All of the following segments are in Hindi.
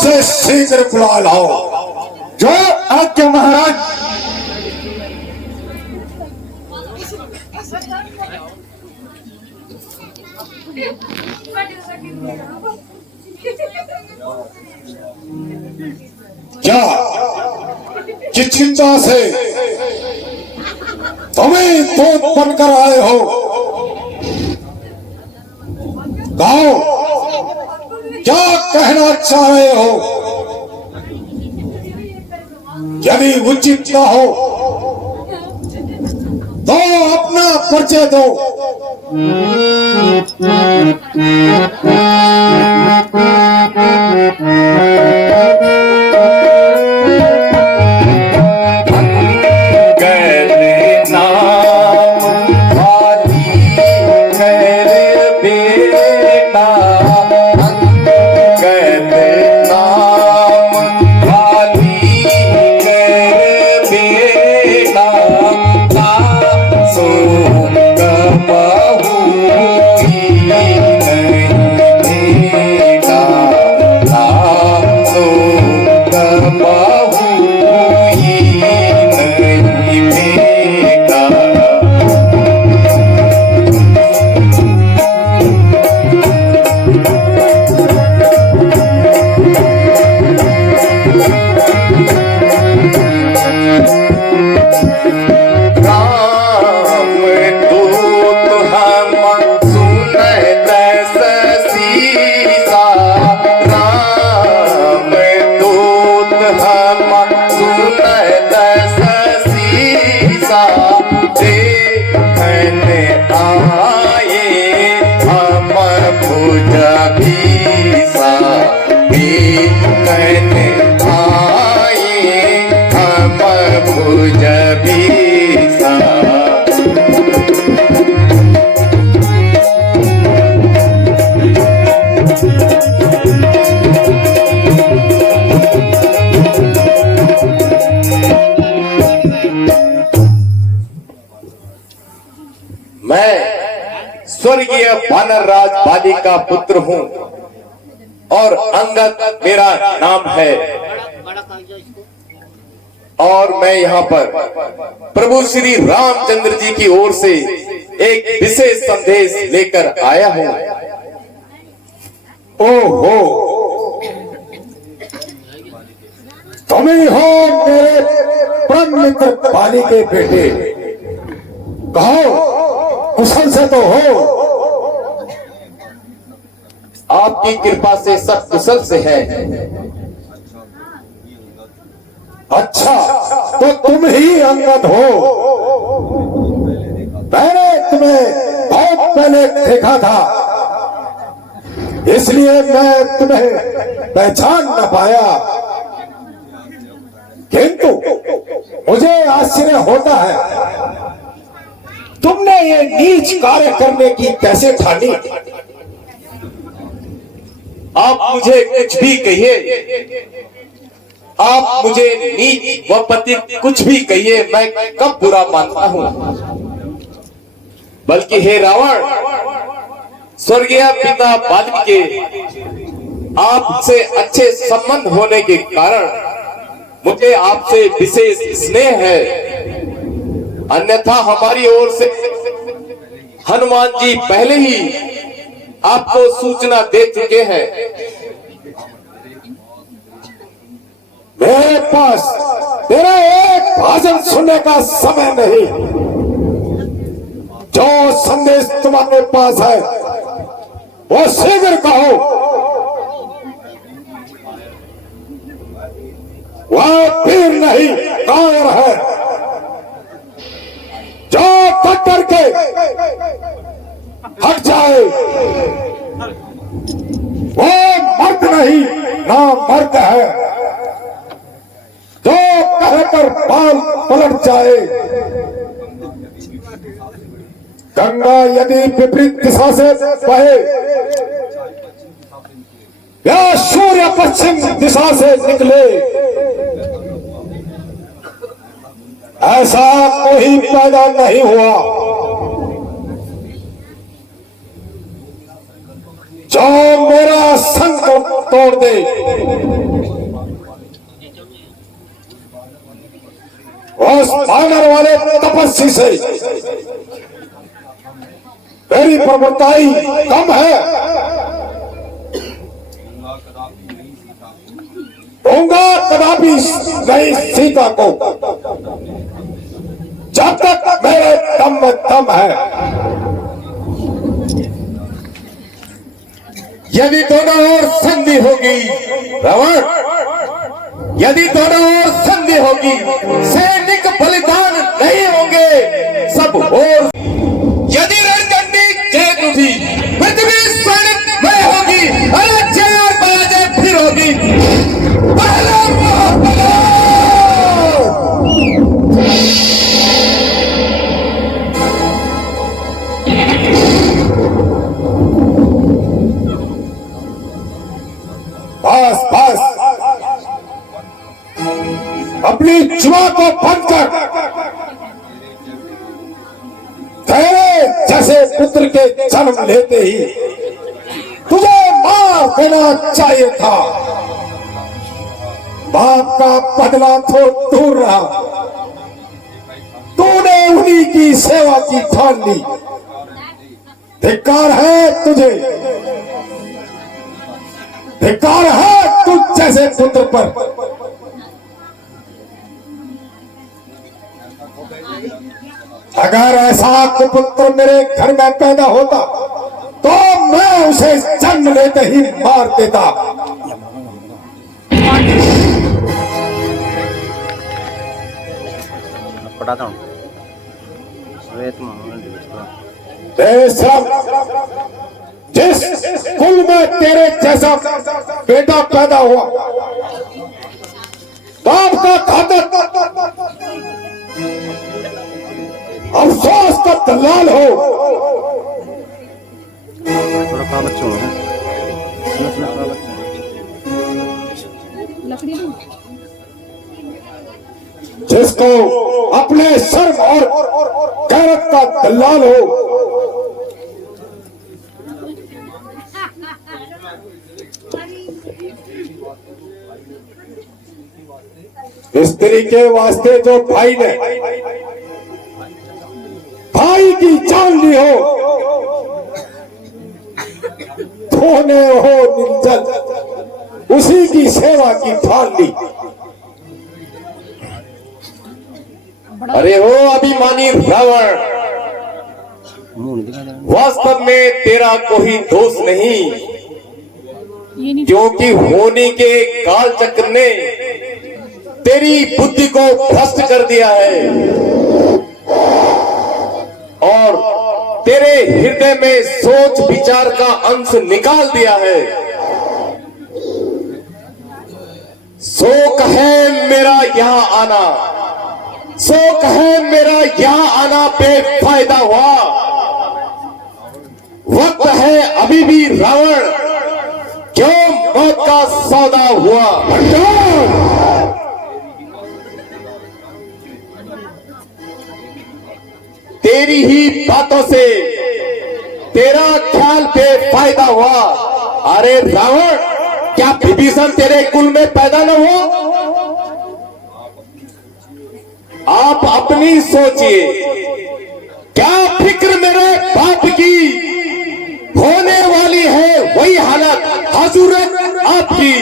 उसे शीघ्र बुला लाओ। जो आज्ञा महाराज। क्या चिंता से तुम्हें दूत बनकर आए हो? कहो, क्या कहना चाह रहे हो? यदि उचित न हो तो अपना परिचय दो। स्वर्गीय वानर राज बाली का पुत्र हूँ और अंगद मेरा नाम है। और मैं यहाँ पर प्रभु श्री रामचंद्र जी की ओर से एक विशेष संदेश लेकर आया हूँ। ओहो, तुम्ही हो मेरे परम मित्र बाली के बेटे। कहो, कुशल से तो हो? आपकी कृपा से सब कुशल से है। अच्छा, तो तुम ही अंगद हो। मैंने तुम्हें बहुत पहले देखा था, इसलिए मैं तुम्हें पहचान न पाया। किंतु मुझे आश्चर्य होता है, तुमने ये नीच कार्य करने की कैसे ठानी? आप मुझे कुछ भी कहिए, आप मुझे नीच व पतित कुछ भी कहिए, मैं कब बुरा मानता हूँ। बल्कि हे रावण, स्वर्गीय पिता बाली के आपसे अच्छे संबंध होने के कारण मुझे आपसे विशेष स्नेह है। अन्यथा हमारी ओर से हनुमान जी पहले ही आपको सूचना दे चुके हैं। मेरे पास तेरा एक भाषण सुनने का समय नहीं। जो संदेश तुम्हारे पास है वो शीघ्र कहो। वह वीर नहीं, कायर है, जो कट करके हट जाए। वो मर्द नहीं, ना मर्द है, जो कहकर बाल पलट जाए। गंगा यदि विपरीत दिशा से बहे या सूर्य पश्चिम दिशा से निकले, ऐसा कोई पैदा नहीं हुआ जो जो मेरा संग तोड़ दे, उस वानर वाले तपस्वी से मेरी प्रभुताई कम है। दूंगा कदापि नहीं सीता को, जब तक मेरे दम में दम है। यदि दोनों ओर संधि होगी रावण, यदि दोनों ओर संधि होगी, सैनिक बलिदान नहीं होंगे, सब और यदि रणदंडी जय उठी, पृथ्वी स्वर्णमय होगी, अरे जय और पराजय फिर होगी। पहला बस बस, अपनी जुआ को बंद कर। तेरे जैसे पुत्र के जन्म लेते ही तुझे मार देना चाहिए था। बाप का बदला तो दूर रहा, तूने उन्हीं की सेवा की ठान ली। धिक्कार है तुझे, धिक्कार है तुझ जैसे पुत्र पर। अगर ऐसा कुपुत्र मेरे घर में पैदा होता तो मैं उसे जन्म लेते ही मार देता। पढ़ाता हूँ जिस कुल में तेरे जैसा बेटा पैदा हुआ, बाप का घातक, अफसोस का दलाल हो। थोड़ा खा बच्चों है जिसको अपने शर्म और गैरत का दलाल हो। स्त्री के वास्ते जो भाई ने भाई की जान ली हो, तूने हो निर्जल उसी की सेवा की ठान ली। अरे हो अभिमानी रावण, वास्तव में तेरा कोई दोष नहीं, क्योंकि होने के काल चक्र ने तेरी बुद्धि को भ्रष्ट कर दिया है और तेरे हृदय में सोच विचार का अंश निकाल दिया है। शोक है मेरा यहाँ आना, शोक है मेरा यहाँ आना बेफायदा हुआ। वक्त है अभी भी रावण, क्यों मौत का सौदा हुआ। तेरी ही बातों से तेरा ख्याल बेफायदा हुआ। अरे रावण, क्या विभीषण तेरे कुल में पैदा न हो? आप अपनी सोचिए, क्या फिक्र मेरे बाप की होने वाली है वही हालत हजूरत आपकी।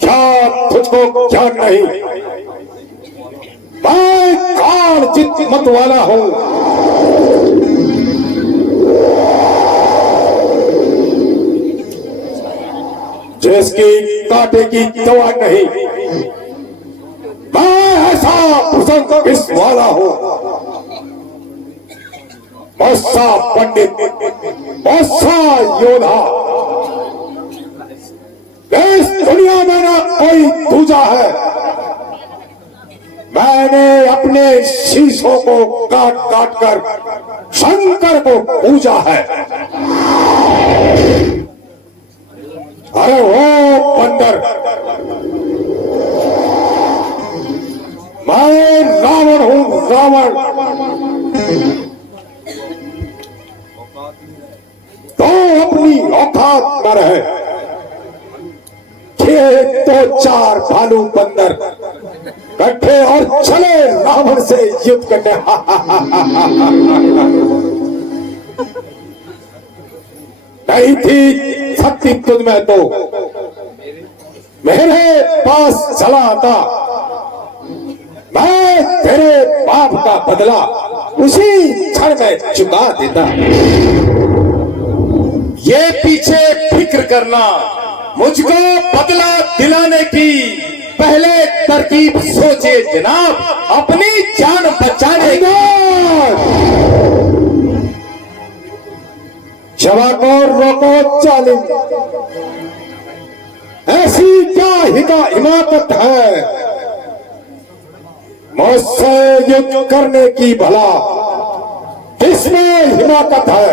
क्या तुझको ज्ञान नहीं? मैं काल चित मत वाला हूं। जिसकी कांटे की दवा नहीं, मैं ऐसा प्रसंग विष वाला हूं। ऐसा पंडित, ऐसा योद्धा इस दुनिया में ना कोई दूजा है। मैंने अपने शीशों को काट काट कर शंकर को पूजा है। अरे वो बंदर, मैं रावण हूं, रावण। तो अपनी औकात न रहे, थे तो 4 भालू बंदर बैठे और चले रावण से युद्ध करने। नहीं थी शक्ति तुझ में तो मेरे पास चला आता, मैं तेरे बाप का बदला उसी क्षण में चुका देता। ये पीछे फिक्र करना, मुझको बदला दिलाने की पहले तरकीब सोचे जनाब, अपनी जान बचाने की। जवानों रोको जालिम, ऐसी क्या हिमाकत है मुझसे युद्ध करने की, भला किसमें हिमाकत है?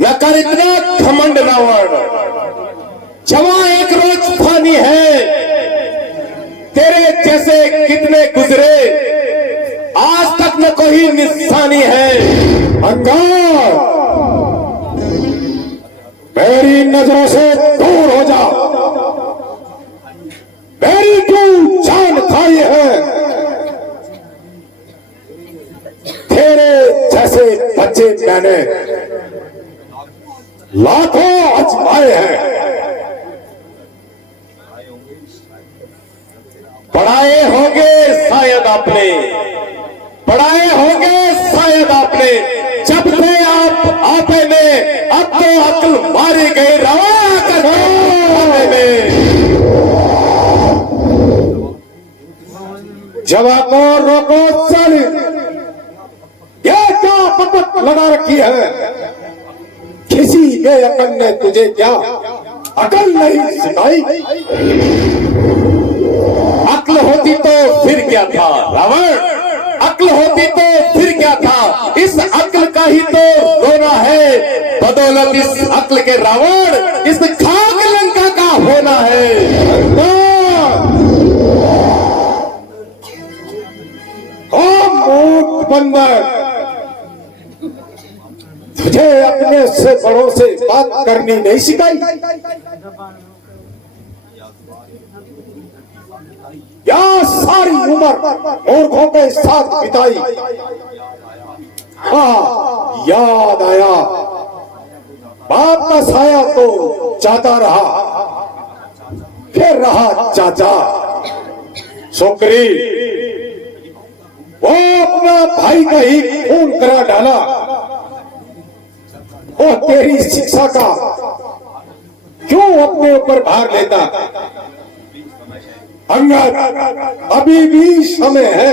न कर इतना घमंड रावण, जवां एक रोज फानी है, तेरे जैसे कितने गुजरे, आज तक न कोई निशानी है। अंगार, मेरी नजरों से दूर हो जा, मेरी तू जान खाई है, तेरे जैसे बच्चे मैंने लाखों आजमाए हैं, पढ़ाए होंगे शायद आपने, पढ़ाए होंगे शायद आपने, जब थे आप आपे में, अब तो अक्ल मारे गए रवा करने में। जवानों रोको जालिम, ये क्या पकड़ लगा रखी है? किसी बेअकल ने तुझे क्या अकल नहीं सिखाई? अक्ल होती तो फिर क्या था रावण, अक्ल होती तो फिर क्या था, इस अक्ल का ही तो रोना है, बदौलत इस अक्ल के रावण इस खाक लंका का होना है। ओ मूर्ख बंदर, तुझे अपने से बड़ों से बात करनी नहीं सिखाई? क्या सारी उम्र मूर्खों के साथ बिताई? हाँ, याद आया, बाप का साया तो जाता रहा, फिर रहा चाचा छोकरी, वो अपना भाई का ही खून करा डाला, वो तेरी शिक्षा का क्यों अपने ऊपर भार लेता? अंगद, अभी भी समय है,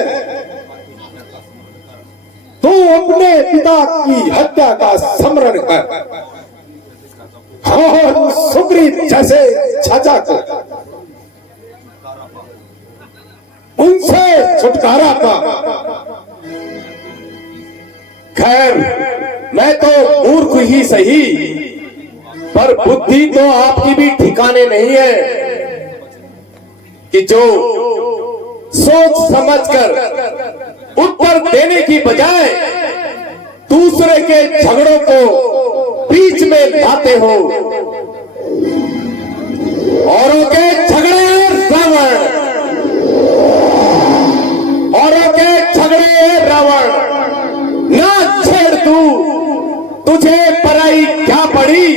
तू अपने पिता की हत्या का स्मरण कर और सुग्रीव जैसे चाचा को उनसे छुटकारा पा। खैर, मैं तो मूर्ख ही सही, पर बुद्धि तो आपकी भी ठिकाने नहीं है कि जो सोच समझकर उत्तर देने की बजाय दूसरे के झगड़ों को बीच में लाते हो। औरों के झगड़े रावण, औरों के झगड़े रावण, ना छेड़ तू, तुझे पराई क्या पड़ी,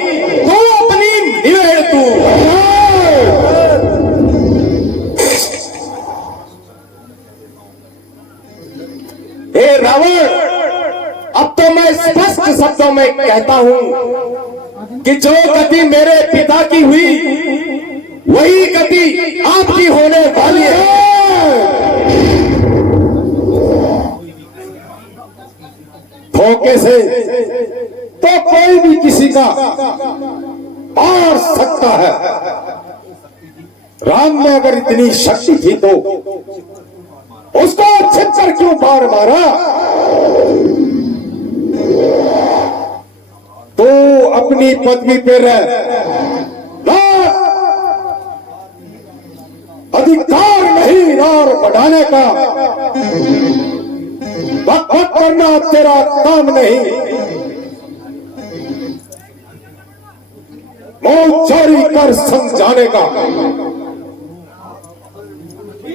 तू अपनी निवेड़ तू। हे रावण, अब तो मैं स्पष्ट शब्दों में कहता हूं कि जो गति मेरे पिता की हुई वही गति आपकी होने वाली है। धोखे से तो कोई भी किसी का मार सकता है, राम में अगर इतनी शक्ति थी तो उसको छिपकर क्यों मार मारा? तो अपनी पदवी पे रह, ना अधिकार नहीं और बढ़ाने का, बक बक करना तेरा काम नहीं। मुंह जारी कर समझाने का।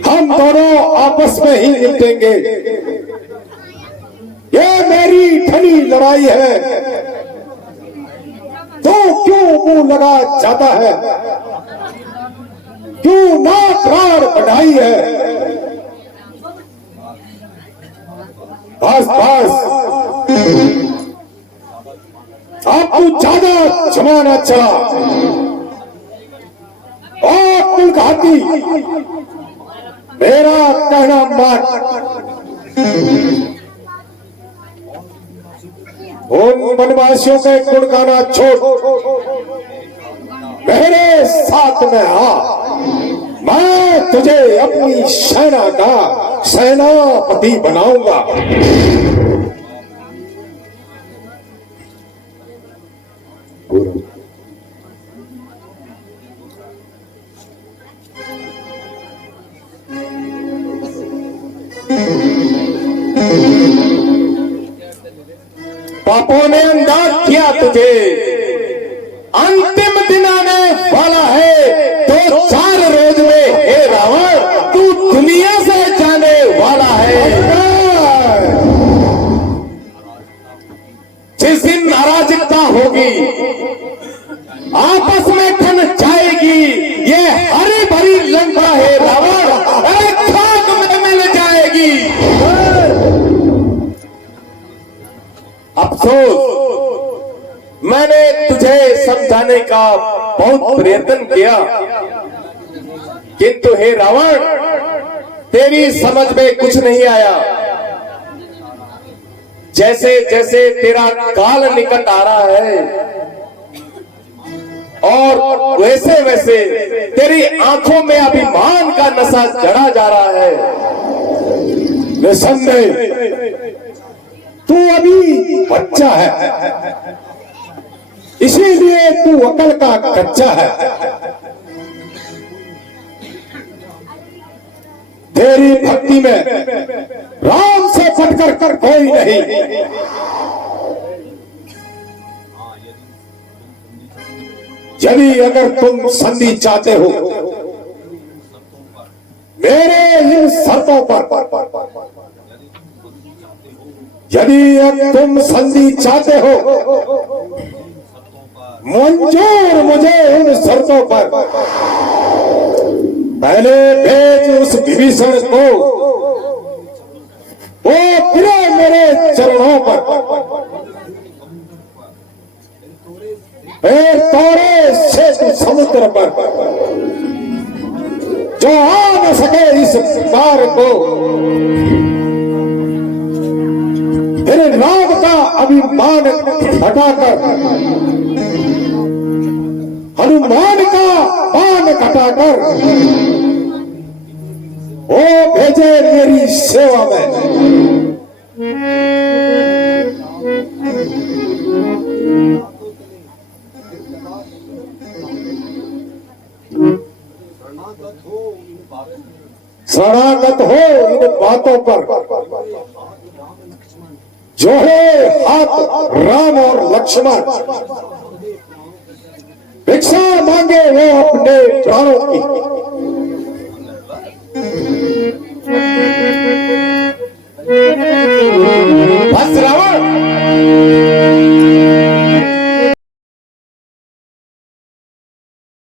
हम दोनों आपस में ही निपटेंगे। ये मेरी ठनी लड़ाई है। तो क्यों मुंह लगा जाता है? क्यों नाक राड़ बढ़ाई है? बस बस, आपको ज्यादा जमाना चला। और कुल घाती मेरा कहना मान। उन वनवासियों के गुण गाना छोड़, मेरे साथ में आ। मैं तुझे अपनी सेना का सेनापति बनाऊंगा। पापों ने अंदाज किया तुझे, अंतिम दिन आने वाला है। तो 4 रोज में हे रावण, तू दुनिया से जाने वाला है। जिस दिन अराजकता होगी, आपस में ठन जाएगी, ये हरी भरी लंका है रावण, अरे खाक में मिल जाएगी। अफसोस, मैंने तुझे समझाने का बहुत प्रयत्न किया, किंतु हे रावण, तेरी समझ में कुछ नहीं आया। जैसे जैसे तेरा काल निकट आ रहा है, और वैसे वैसे तेरी आंखों में अभिमान का नशा चढ़ा जा रहा है। निसंदेह तू अभी बच्चा है, इसीलिए तू अकल का कच्चा है। तेरी भक्ति में राम से बढ़कर कर कोई नहीं। यदि अगर तुम संधि चाहते हो मेरे इन शर्तों पर, यदि तुम संधि चाहते हो, मंजूर मुझे उन शर्तों पर। पहले भेज उस विभीषण को, वो गिरे मेरे चरणों पर, फिर तोड़े से समुद्र पर, जो आ न सके इस पार को। तेरे राम का अभिमान हटाकर, हनुमान का बाण कटाकर, वो भेजे मेरी सेवा में। शरणागत हो इन बातों पर, जो है हाथ राम और लक्ष्मण। भिक्षा मांगे वो अपने प्राणों की। बस रावण